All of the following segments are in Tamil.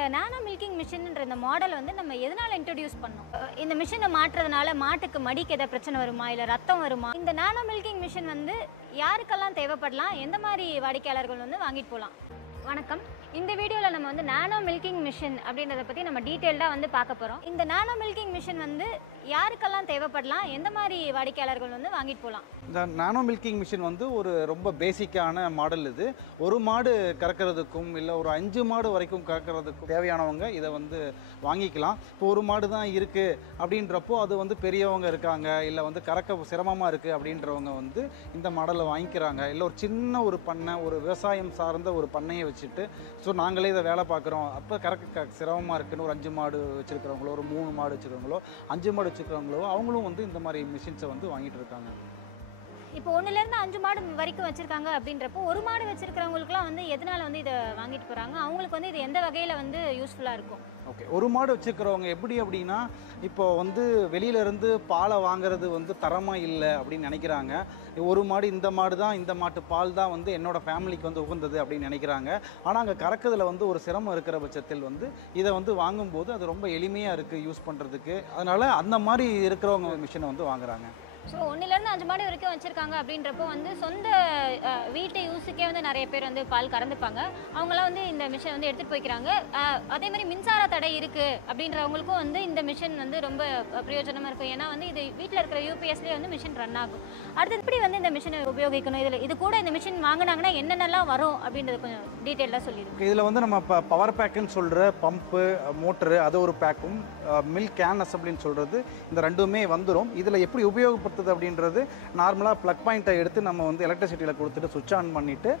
இந்த நானோ மில்கிங் மிஷின்ன்ற இந்த மாடல் வந்து நம்ம எதனால இன்ட்ரோடியூஸ் பண்ணோம்? இந்த மிஷினை மாற்றுறதுனால மாட்டுக்கு மடிக்கு ஏதாவது பிரச்சனை வருமா, இல்லை ரத்தம் வருமா? இந்த நானோ மில்கிங் மிஷின் வந்து யாருக்கெல்லாம் தேவைப்படலாம், எந்த மாதிரி வாடிக்கையாளர்கள் வந்து வாங்கிட்டு போகலாம்? வணக்கம். இந்த வீடியோவில் நம்ம வந்து நானோ மில்கிங் மிஷின் அப்படின்றத பற்றி நம்ம டீட்டெயில்டாக வந்து பார்க்க போகிறோம். இந்த நானோ மில்கிங் மிஷின் வந்து யாருக்கெல்லாம் தேவைப்படலாம், எந்த மாதிரி வாடிக்கையாளர்கள் வந்து வாங்கிட்டு போகலாம்? இந்த நானோ மில்கிங் மிஷின் வந்து ஒரு ரொம்ப பேசிக்கான மாடல். இது ஒரு மாடு கறக்கிறதுக்கும் இல்லை ஒரு 5 மாடு வரைக்கும் கறக்கிறதுக்கும் தேவையானவங்க இதை வந்து வாங்கிக்கலாம். இப்போ ஒரு மாடு தான் இருக்குது அப்படின்றப்போ அது வந்து பெரியவங்க இருக்காங்க, இல்லை வந்து கறக்க சிரமமாக இருக்குது அப்படின்றவங்க வந்து இந்த மாடலை வாங்கிக்கிறாங்க. இல்லை ஒரு சின்ன ஒரு பண்ணை, ஒரு விவசாயம் சார்ந்த ஒரு பண்ணையை வச்சுட்டு ஸோ நாங்களே இதை வேலை பார்க்குறோம், அப்போ கறக்க சிரமமாக இருக்குன்னு ஒரு 5 மாடு வச்சுருக்கிறவங்களோ, ஒரு 3 மாடு வச்சுருக்கவங்களோ, 5 மாடு வச்சுருக்கிறவங்களோ அவங்களும் வந்து இந்த மாதிரி மிஷின்ஸை வந்து வாங்கிட்டு இருக்காங்க. இப்போ 1லேருந்து 5 மாடு வரைக்கும் வச்சுருக்காங்க அப்படின்றப்போ ஒரு மாடு வச்சுருக்கிறவங்களுக்குலாம் வந்து எதனால் வந்து இதை வாங்கிட்டு போகிறாங்க, அவங்களுக்கு வந்து இது எந்த வகையில் வந்து யூஸ்ஃபுல்லாக இருக்கும்? ஓகே, ஒரு மாடு வச்சுருக்கிறவங்க எப்படி அப்படின்னா, இப்போ வந்து வெளியிலேருந்து பாலை வாங்குறது வந்து தரமாக இல்லை அப்படின்னு நினைக்கிறாங்க. ஒரு மாடு, இந்த மாடு தான், இந்த மாட்டு பால் தான் வந்து என்னோடய ஃபேமிலிக்கு வந்து உகந்தது அப்படின்னு நினைக்கிறாங்க. ஆனால் அங்கே கறக்கிறதுல வந்து ஒரு சிரமம் இருக்கிற பட்சத்தில் வந்து இதை வந்து வாங்கும்போது அது ரொம்ப எளிமையாக இருக்குது யூஸ் பண்ணுறதுக்கு. அதனால் அந்த மாதிரி இருக்கிறவங்க மிஷினை வந்து வாங்குறாங்க. ஸோ 1லேருந்து 5 மாடு வரைக்கும் வச்சுருக்காங்க அப்படின்றப்போ வந்து சொந்த வீட்டு யூஸுக்கே வந்து நிறைய பேர் வந்து பால் கறந்துப்பாங்க. அவங்களாம் வந்து இந்த மிஷின் வந்து எடுத்துகிட்டு போய்க்கிறாங்க. அதே மாதிரி மின்சார தடை இருக்குது அப்படின்றவங்களுக்கும் வந்து இந்த மிஷின் வந்து ரொம்ப பிரயோஜனமாக இருக்கும். ஏன்னா வந்து இது வீட்டில் இருக்கிற யூபிஎஸ்லேயே வந்து மிஷின் ரன் ஆகும். அடுத்து எப்படி வந்து இந்த மிஷினை உபயோகிக்கணும், இது கூட இந்த மிஷின் வாங்கினாங்கன்னா என்னென்னலாம் வரும் அப்படின்றது கொஞ்சம் டீட்டெயிலாக சொல்லிடுவோம். இதில் வந்து நம்ம இப்போ பவர் பேக்குன்னு சொல்கிற பம்பு, மோட்ரு, அது ஒரு பேக்கும், மில்க் கேன் அசம்பிளின்னு சொல்கிறது, இந்த ரெண்டுமே வந்துடும். இதில் எப்படி உபயோகப்படுத்துது அப்படின்றது, நார்மலாக ப்ளக் பாயிண்ட்டை எடுத்து நம்ம வந்து எலக்ட்ரிசிட்டியில் கொடுத்துட்டு சுவிட்ச் ஆன் பண்ணிவிட்டு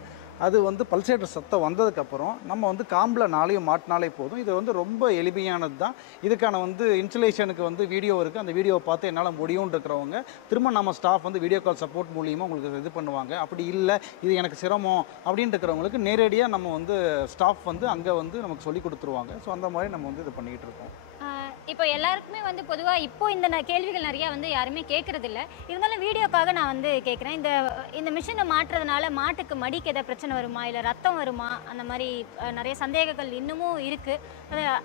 அது வந்து பல்சேட்டர் சத்தம் வந்ததுக்கப்புறம் நம்ம வந்து காம்பில் நாளையும் மாட்டினாலே போதும். இது வந்து ரொம்ப எளிமையானது தான். இதுக்கான வந்து இன்ஸ்டலேஷனுக்கு வந்து வீடியோ இருக்குது. அந்த வீடியோவை பார்த்து என்னால் முடியும்னு இருக்கிறவங்க திரும்ப நம்ம ஸ்டாஃப் வந்து வீடியோ கால் சப்போர்ட் மூலியமாக உங்களுக்கு இது பண்ணுவாங்க. அப்படி இல்லை இது எனக்கு சிரமம் அப்படின்னு இருக்கிறவங்களுக்கு நேரடியாக நம்ம வந்து ஸ்டாஃப் வந்து அங்கே வந்து நமக்கு சொல்லி கொடுத்துருவாங்க. ஸோ அந்த மாதிரி நம்ம வந்து இது பண்ணிக்கிட்டு இருக்கோம். இப்போ எல்லாருக்குமே வந்து பொதுவாக இப்போ இந்த கேள்விகள் நிறையா வந்து யாருமே கேட்குறதில்ல. இருந்தாலும் வீடியோக்காக நான் வந்து கேட்குறேன். இந்த மிஷினை மாற்றுறதுனால மாட்டுக்கு மடிக்கு ஏதாவது பிரச்சனை வருமா, இல்லை ரத்தம் வருமா, அந்த மாதிரி நிறைய சந்தேகங்கள் இன்னமும் இருக்குது.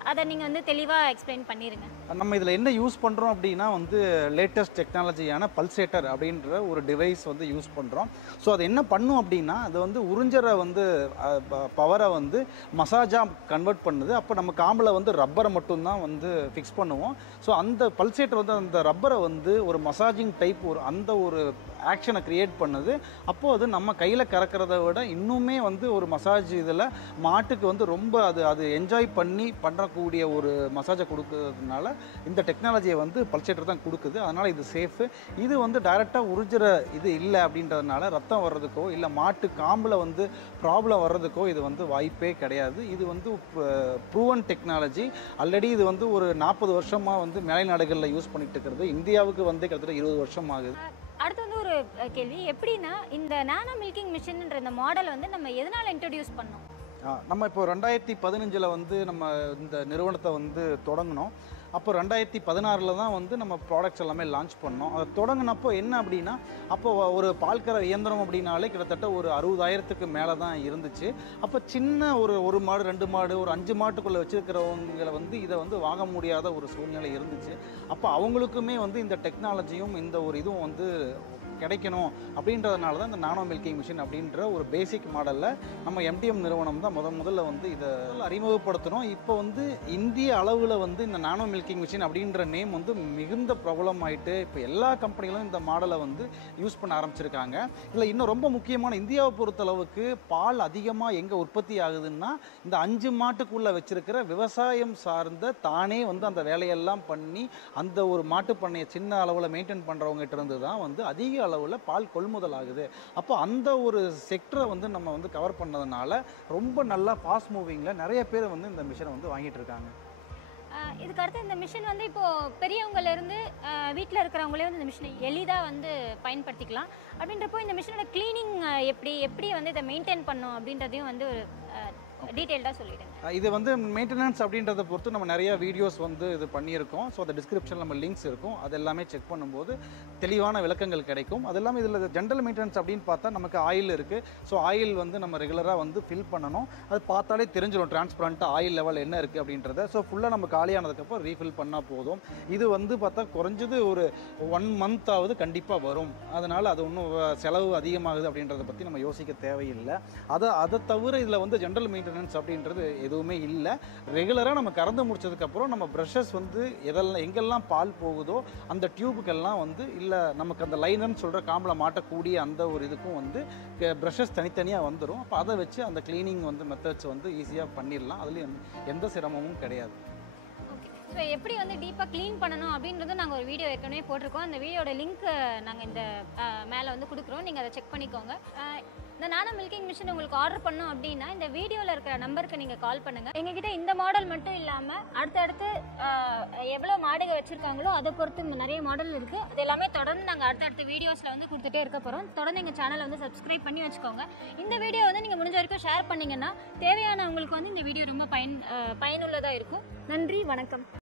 அதை நீங்கள் வந்து தெளிவாக எக்ஸ்பிளைன் பண்ணிடுங்க. நம்ம இதில் என்ன யூஸ் பண்ணுறோம் அப்படின்னா வந்து லேட்டஸ்ட் டெக்னாலஜியான பல்சேட்டர் அப்படின்ற ஒரு டிவைஸ் வந்து யூஸ் பண்ணுறோம். ஸோ அது என்ன பண்ணும் அப்படின்னா, அது வந்து உறிஞ்சரை வந்து பவரை வந்து மசாஜாக கன்வெர்ட் பண்ணுது. அப்போ நம்ம காம்பில் வந்து ரப்பரை மட்டும்தான் வந்து ஃபிக்ஸ் பண்ணுவோம். ஸோ அந்த பல்சேட்டர் வந்து அந்த ரப்பரை வந்து ஒரு மசாஜிங் டைப் அந்த ஒரு ஆக்ஷனை க்ரியேட் பண்ணுது. அப்போது அது நம்ம கையில் கறக்கிறத விட இன்னுமே வந்து ஒரு மசாஜ் இதில் மாட்டுக்கு வந்து ரொம்ப அது என்ஜாய் பண்ணி பண்ணக்கூடிய ஒரு மசாஜை கொடுக்கறதுனால இந்த டெக்னாலஜியை வந்து பல்சேட்டர் தான் கொடுக்குது. அதனால் இது சேஃபு. இது வந்து டைரெக்டாக உறிஞ்சிற இது இல்லை அப்படின்றதுனால ரத்தம் வர்றதுக்கோ இல்லை மாட்டு காம்பில் வந்து ப்ராப்ளம் வர்றதுக்கோ இது வந்து வாய்ப்பே கிடையாது. இது வந்து ப்ரூவன் டெக்னாலஜி. ஆல்ரெடி இது வந்து ஒரு 40 வருஷமாக வந்து மேலை நாடுகளில் யூஸ் பண்ணிட்டு இருக்கிறது. இந்தியாவுக்கு வந்து கிட்டத்தட்ட 20 வருஷம் ஆகுது. அடுத்து வந்து ஒரு கேள்வி, எப்படின்னா இந்த நானோ மில்கிங் மிஷின்ன்ற இந்த மாடல் வந்து நம்ம எதனால் இன்ட்ரடியூஸ் பண்ணோம்? நம்ம இப்போ 2015 வந்து நம்ம இந்த நிறுவனத்தை வந்து தொடங்கினோம். அப்போ 2016 தான் வந்து நம்ம ப்ராடக்ட்ஸ் எல்லாமே லான்ச் பண்ணோம். அதை தொடங்கினப்போ என்ன அப்படின்னா, அப்போ ஒரு பால்கற இயந்திரம் அப்படின்னாலே கிட்டத்தட்ட ஒரு 60,000க்கு மேலே தான் இருந்துச்சு. அப்போ சின்ன ஒரு மாடு, 2 மாடு, ஒரு 5 மாட்டுக்குள்ளே வச்சுருக்கிறவங்களை வந்து இதை வந்து வாங்க முடியாத ஒரு சூழ்நிலை இருந்துச்சு. அப்போ அவங்களுக்குமே வந்து இந்த டெக்னாலஜியும் இந்த ஒரு இதுவும் வந்து கிடைக்கணும் அப்படின்றதுனால தான் இந்த நானோ மில்கிங் மிஷின் அப்படின்ற ஒரு பேசிக் மாடலில் நம்ம எம்டிஎம் நிறுவனம் தான் முதல்ல வந்து இதை அறிமுகப்படுத்தணும். இப்போ வந்து இந்திய அளவில் வந்து இந்த நானோ மில்கிங் மிஷின் அப்படின்ற நேம் வந்து மிகுந்த பிரபலம் ஆகிட்டு இப்போ எல்லா கம்பெனிகளும் இந்த மாடலை வந்து யூஸ் பண்ண ஆரம்பிச்சிருக்காங்க. இல்லை இன்னும் ரொம்ப முக்கியமான, இந்தியாவை பொறுத்தளவுக்கு பால் அதிகமாக எங்கே உற்பத்தி ஆகுதுன்னா இந்த 5 மாட்டுக்குள்ளே வச்சிருக்கிற விவசாயம் சார்ந்த தானே வந்து அந்த வேலையெல்லாம் பண்ணி அந்த ஒரு மாட்டு பண்ணையை சின்ன அளவில் மெயின்டைன் பண்ணுறவங்ககிட்ட இருந்து தான் வந்து அதிக அளவில் பால் கொள்முதல் ஆகுது. அப்போ அந்த ஒரு செக்டரை வந்து நம்ம வந்து கவர் பண்ணதுனால ரொம்ப நல்லா ஃபாஸ்ட் மூவிங்கில் நிறைய பேர் வந்து இந்த மிஷினை வந்து வாங்கிட்டு இருக்காங்க. இதுக்கு அடுத்து இந்த மிஷின் வந்து இப்போது பெரியவங்கலேருந்து வீட்டில் இருக்கிறவங்களே வந்து இந்த மிஷினை எளிதாக வந்து பயன்படுத்திக்கலாம். அப்படின்றப்போ இந்த மிஷினோட க்ளீனிங் எப்படி வந்து இதை மெயின்டைன் பண்ணும் அப்படின்றதையும் வந்து டீட்டெயில்டாக சொல்லிடுங்க. இது வந்து மெயின்டெனன்ஸ் அப்படின்றத பொறுத்து நம்ம நிறைய வீடியோஸ் வந்து இது பண்ணியிருக்கோம். ஸோ அந்த டிஸ்கிரிப்ஷனில் நம்ம லிங்க்ஸ் இருக்கும், அது எல்லாமே செக் பண்ணும்போது தெளிவான விளக்கங்கள் கிடைக்கும். அது எல்லாமே இதில் ஜென்ரல் மெயின்டெனன்ஸ் அப்படின்னு பார்த்தா நமக்கு ஆயில் இருக்குது. ஸோ ஆயில் வந்து நம்ம ரெகுலராக வந்து ஃபில் பண்ணணும். அது பார்த்தாலே தெரிஞ்சிடும் டிரான்ஸ்பரண்ட்டாக ஆயில் லெவல் என்ன இருக்குது அப்படின்றத. ஸோ ஃபுல்லாக நம்ம காலியானதுக்கப்புறம் ரீஃபில் பண்ணால் போதும். இது வந்து பார்த்தா குறைஞ்சது ஒரு 1 month ஆகுது கண்டிப்பாக வரும். அதனால் அது ஒன்றும் செலவு அதிகமாகுது அப்படின்றத பற்றி நம்ம யோசிக்க தேவையில்லை. அதை தவிர இதில் வந்து ஜென்ரல் மெயின்டெனன்ஸ் அப்படின்றது எதுவுமே இல்லை. ரெகுலராக நம்ம கறந்து முடிச்சதுக்கப்புறம் நம்ம ப்ரஷஸ் வந்து எங்கெல்லாம் பால் போகுதோ அந்த டியூபுக்கெல்லாம் வந்து இல்லை நமக்கு அந்த லைனர்னு சொல்கிற காம்பில் மாட்டக்கூடிய அந்த ஒரு இதுக்கும் வந்து ப்ரஷஸ் தனித்தனியாக வந்துடும். அப்போ அதை வச்சு அந்த க்ளீனிங் வந்து மெத்தட்ஸ் வந்து ஈஸியாக பண்ணிடலாம். அதுலேயும் எந்த சிரமமும் கிடையாது. ஓகே, ஸோ எப்படி வந்து டீப்பாக க்ளீன் பண்ணணும் அப்படின்றது நாங்கள் ஒரு வீடியோ ஏற்கனவே போட்டிருக்கோம். அந்த வீடியோட லிங்க் நாங்கள் இந்த மேலே வந்து கொடுக்குறோம், நீங்கள் அதை செக் பண்ணிக்கோங்க. இந்த நானோ மில்கிங் மிஷின் உங்களுக்கு ஆர்டர் பண்ணோம் அப்படின்னா இந்த வீடியோவில் இருக்கிற நம்பருக்கு நீங்கள் கால் பண்ணுங்கள். எங்ககிட்ட இந்த மாடல் மட்டும் இல்லாமல் அடுத்தடுத்து எவ்வளோ மாடுகள் வச்சுருக்காங்களோ அதை பொறுத்து இங்கே நிறைய மாடல் இருக்குது. அது எல்லாமே தொடர்ந்து நாங்கள் அடுத்தடுத்த வீடியோஸில் வந்து கொடுத்துட்டே இருக்க போகிறோம். தொடர்ந்து எங்கள் சேனலை வந்து சப்ஸ்கிரைப் பண்ணி வச்சுக்கோங்க. இந்த வீடியோ வந்து நீங்கள் முடிஞ்ச வரைக்கும் ஷேர் பண்ணிங்கன்னா தேவையானவங்களுக்கு வந்து இந்த வீடியோ ரொம்ப பயனுள்ளதாக இருக்கும். நன்றி, வணக்கம்.